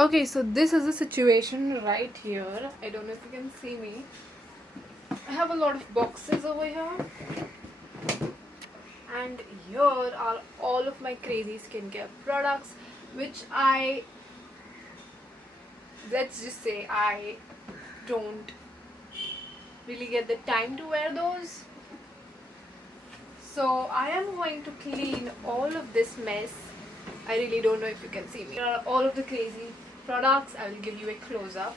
Okay, so this is the situation right here. I don't know if you can see me. I have a lot of boxes over here, and here are all of my crazy skincare products, which let's just say I don't really get the time to wear those. So I am going to clean all of this mess. I really don't know if you can see me. Here are all of the crazy products. I will give you a close-up.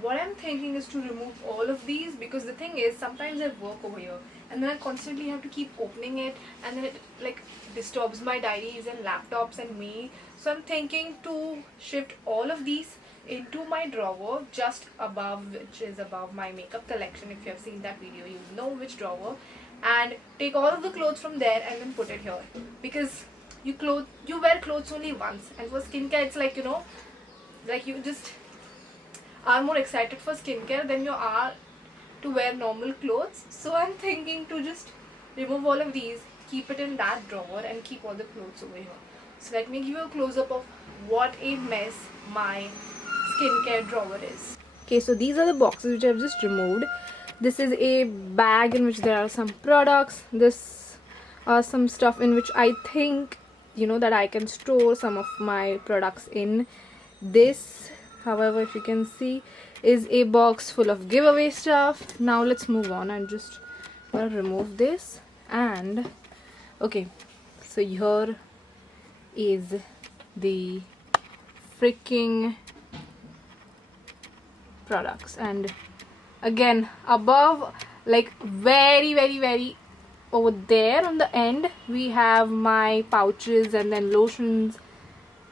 What I'm thinking is to remove all of these, because the thing is, sometimes I work over here and then I constantly have to keep opening it, and then it like disturbs my diaries and laptops and me. So I'm thinking to shift all of these into my drawer just above, which is above my makeup collection. If you have seen that video, you know which drawer. And take all of the clothes from there and then put it here, because you wear clothes only once, and for skincare it's like, like you just are more excited for skincare than you are to wear normal clothes. So I'm thinking to just remove all of these, keep it in that drawer, and keep all the clothes over here. So let me give you a close-up of what a mess my skincare drawer is. Okay, so these are the boxes which I've just removed. This is a bag in which there are some products. This are some stuff in which I think, that I can store some of my products in. This, however, if you can see, is a box full of giveaway stuff. Now let's move on and just remove this. And okay, so here is the freaking products, and again above, like very over there on the end, we have my pouches and then lotions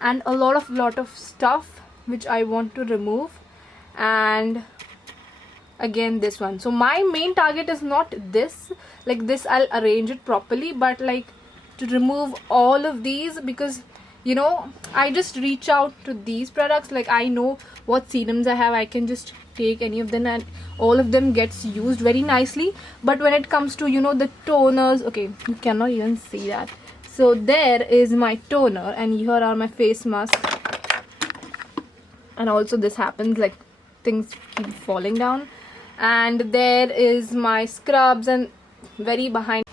and a lot of stuff which I want to remove. And again this one, so my main target is not this, like this I'll arrange it properly, but like to remove all of these, because I just reach out to these products, like I know what serums I have, I can just take any of them and all of them gets used very nicely. But when it comes to the toners, okay, you cannot even see that. So there is my toner, and here are my face masks. And also this happens, like things keep falling down. And there is my scrubs, and very behind,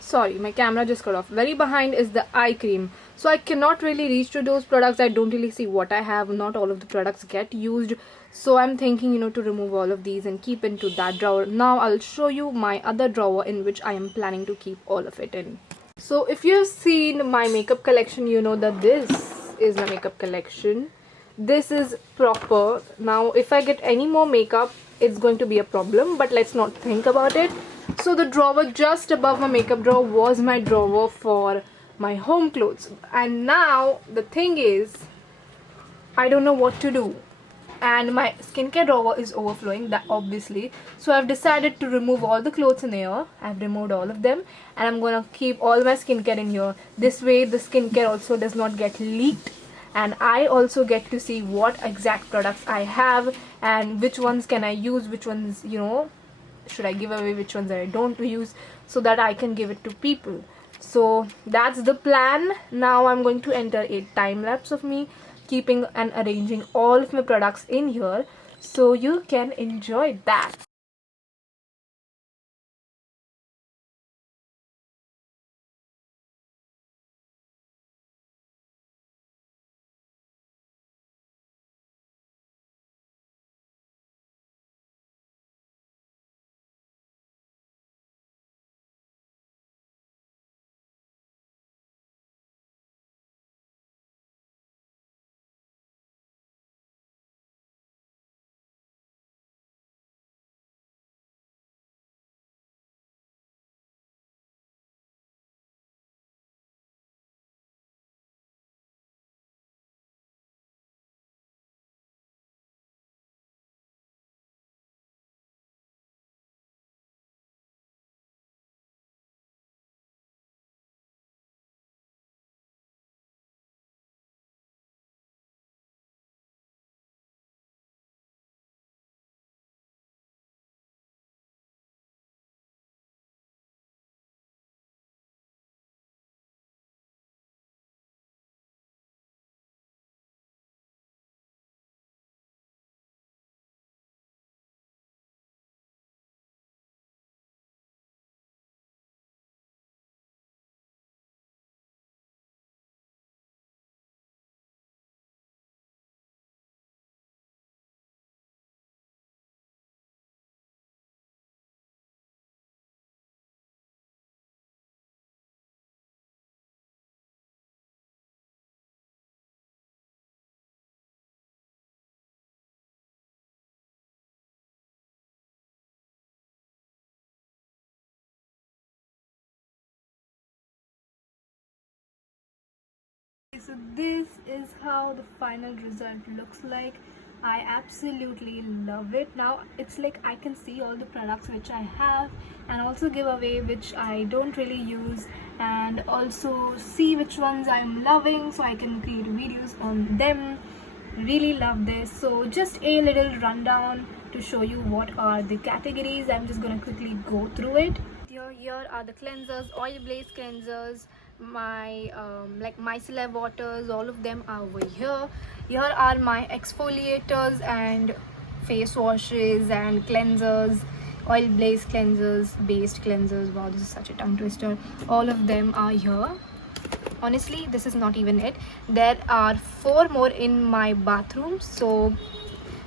sorry, my camera just cut off, very behind is the eye cream. So I cannot really reach to those products. I don't really see what I have. Not all of the products get used, so I'm thinking to remove all of these and keep into that drawer. Now I'll show you my other drawer in which I am planning to keep all of it in. So if you've seen my makeup collection, you know that this is my makeup collection. This is proper. Now if I get any more makeup, it's going to be a problem, but let's not think about it. So the drawer just above my makeup drawer was my drawer for my home clothes, and now the thing is, I don't know what to do, and my skincare drawer is overflowing, that obviously. So I've decided to remove all the clothes in here. I've removed all of them, and I'm gonna keep all my skincare in here. This way the skincare also does not get leaked, and I also get to see what exact products I have and which ones can I use, which ones should I give away, which ones I don't use, so that I can give it to people. So that's the plan. Now I'm going to enter a time lapse of me keeping and arranging all of my products in here, so you can enjoy that. So this is how the final result looks like. I absolutely love it. Now it's like I can see all the products which I have and also give away which I don't really use, and also see which ones I'm loving so I can create videos on them. Really love this. So just a little rundown to show you what are the categories. I'm just gonna quickly go through it. Here are the cleansers, oil blaze cleansers, my like micellar waters, all of them are over here. Here are my exfoliators and face washes and cleansers, oil blaze cleansers, based cleansers. Wow, this is such a tongue twister. All of them are here. Honestly, this is not even it. There are 4 more in my bathroom, so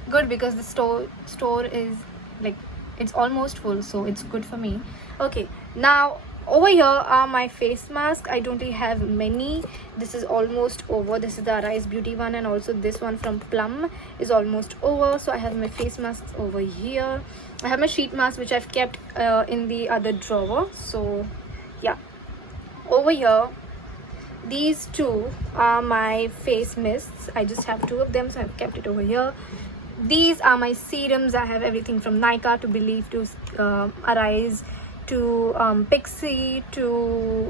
good, because the store is like, it's almost full, so it's good for me. Okay, now over here are my face masks. I don't really have many. This is almost over. This is the Arise Beauty one, and also this one from Plum is almost over. So I have my face masks over here. I have my sheet mask which I've kept in the other drawer. So yeah, over here these 2 are my face mists. I just have 2 of them, so I've kept it over here. These are my serums. I have everything from Nykaa to Believe to Arise to Pixie to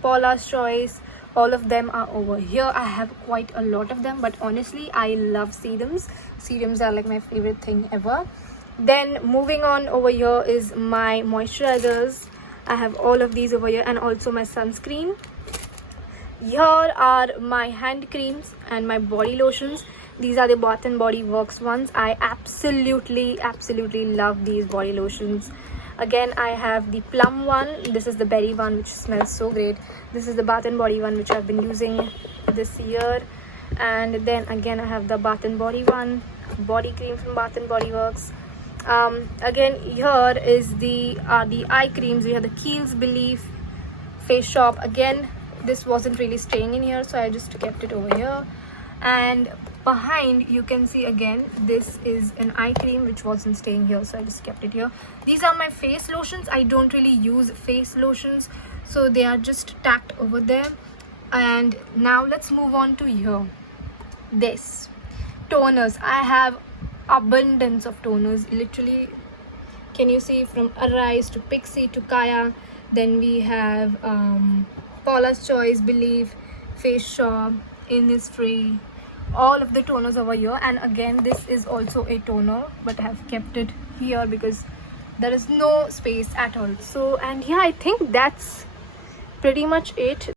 Paula's Choice. All of them are over here. I have quite a lot of them, but honestly I love serums. Serums are like my favorite thing ever. Then moving on, over here is my moisturizers. I have all of these over here, and also my sunscreen. Here are my hand creams and my body lotions. These are the Bath and Body Works ones. I absolutely love these body lotions. Again, I have the Plum one. This is the berry one, which smells so great. This is the Bath and Body one, which I've been using this year. And then again I have the Bath and Body one, body cream from Bath and Body Works. Again, here is the eye creams. We have the Kiehl's Belief Face Shop. Again, this wasn't really staying in here, so I just kept it over here. And behind you can see, again, this is an eye cream which wasn't staying here, so I just kept it here. These are my face lotions. I don't really use face lotions, so they are just tacked over there. And now let's move on to here. This toners. I have abundance of toners, literally. Can you see, from Arise to Pixie to Kaya. Then we have Paula's Choice, Believe, Face Shop, Innisfree, all of the toners over here. And again, this is also a toner, but I have kept it here because there is no space at all. So, and yeah, I think that's pretty much it.